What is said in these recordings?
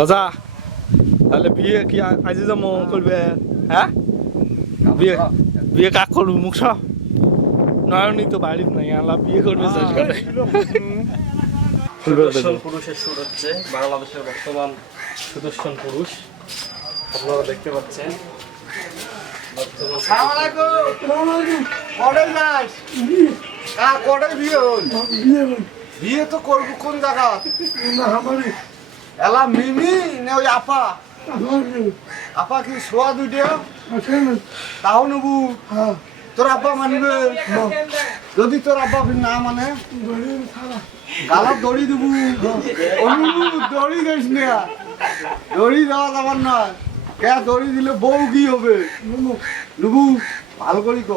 আচ্ছা তাহলে বিয়ে কি আজি যাম করবে হ্যাঁ বিয়ে বিয়ে কাক করবো মুখ সব নয়নই তো বাড়ির নাই আলা বিয়ে করবে সুদর্শন পুরুষের সুর হচ্ছে বাংলাদেশের বর্তমান সুদর্শন পুরুষ আপনারা দেখতে পাচ্ছেন। বিয়ে তো করবো কোন জায়গা এলা মিমি না ওই আপা আপা কি শোয়া দুইটা তাও নেবু তোর আব্বা মানবে যদি তোর আব্বা না মানে গালার দড়ি দেবু দড়ি দিস না দড়ি দেওয়া যাবার নয় কে দড়ি দিলে বউ কি হবে নেবু ভালো করি ক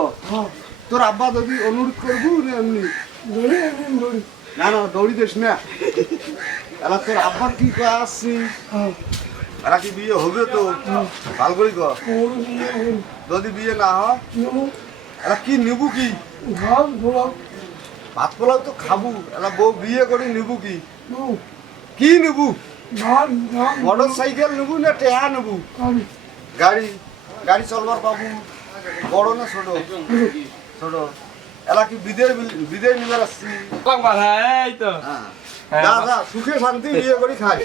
তোর আব্বা যদি অনুরোধ করবো না এমনি না না দৌড়ি দিস না এলা তোর আব্বা কি কয় আসছি এলা কি বিয়ে হবে তো ভালো করি ক যদি বিয়ে না হয় এলা কি নেবু কি ভাত পোলাও তো খাবো এলা বউ বিয়ে করে নেবু কি কি নেবু মোটর সাইকেল নেবু না টেহা নেবু গাড়ি গাড়ি চলবার পাবো বড় না ছোট ছোট এলা কি বিদেশ নিবার আসছি এই তো যা যা সুখে শান্তি বিয়ে করে খাই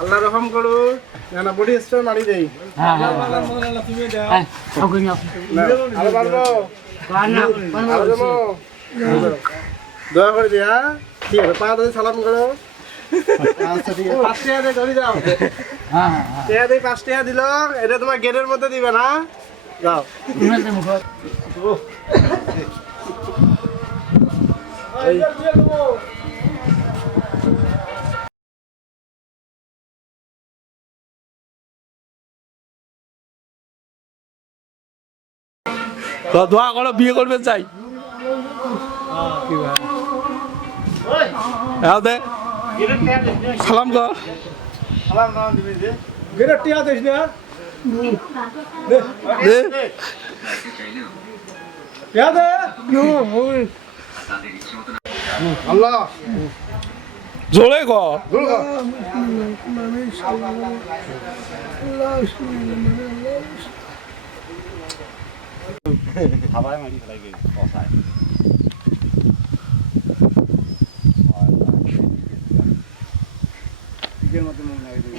আল্লাহ রহম করু না বডি স্প্রে মারি দেই দয়া করে দিয়া ঠিক আছে পা ধরে সালাম করো আচ্ছা ঠিক আছে 5 টাকা দিয়ে ধরে যাও টাকা দিয়ে 5 টাকা দিল এটা তোমার গেটের মধ্যে দিবে না যাও দোয়া করো বিয়ে করবে চাই দে সালাম কর সালাম নাম দিবি যে গেটের টাকা দিস না দে টাকা দে আল্লাহ জোরে ক দূর কর খাবার মারি ফেলাই গেছে কষায় নিজের মতো মন লাগে